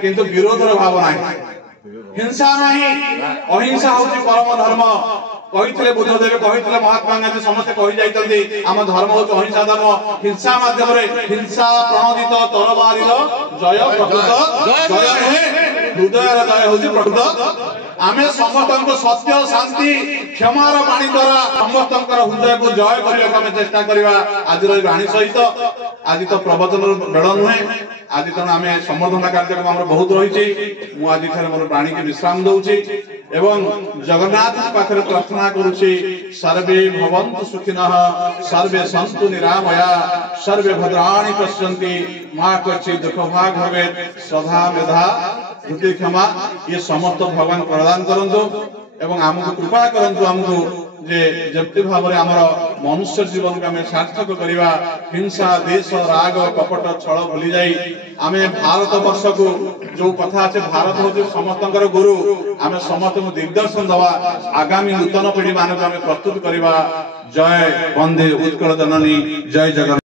किंतु विरोधर भाव नहीं हिंसा नहीं अहिंसा हूँ परम धर्म कही बुद्धदेव कही महात्मा गांधी समस्ते कही जाइए आम धर्म हूँ अहिंसा धर्म हिंसा माध्यम हिंसा प्रणोदित तरबारी जय प्रकृत जय नुहे हृदय जय हूँ प्रकृत आमे समस्त सत्य शांति क्षमार बाणी द्वारा समस्त हृदय को जय करने चेष्टा करवा आज बाणी सहित आज तो प्रवचन बेड़ नुहे आज तेणु आम संवर्धना कार्यक्रम आम बहुत रही मुझे मोर प्राणी की विश्राम दूची एवं जगन्नाथ पाखे प्रार्थना करुछि सर्वे भवन्तु सुखिनः सर्वे सन्तु निरामया सर्वे भद्राणि पश्यन्ति मा कश्चित् दुःख भाग भवेत् सदा मेधा धृति क्षमा ये समस्त भगवान प्रदान करंतु एवं आमको कृपा करंतु आमको जे जप्ति भाव में आमर मनुष्य जीवन को आम सार्थक करवा हिंसा देश राग कपट छल भूली जाई आम भारत वर्ष को जो कथा अच्छे भारत हूँ समस्त गुरु आम समस्त दिग्दर्शन दवा आगामी नूतन पीढ़ी मान प्रस्तुत करवा जय वंदे उत्कल जननी जय जगन्नाथ।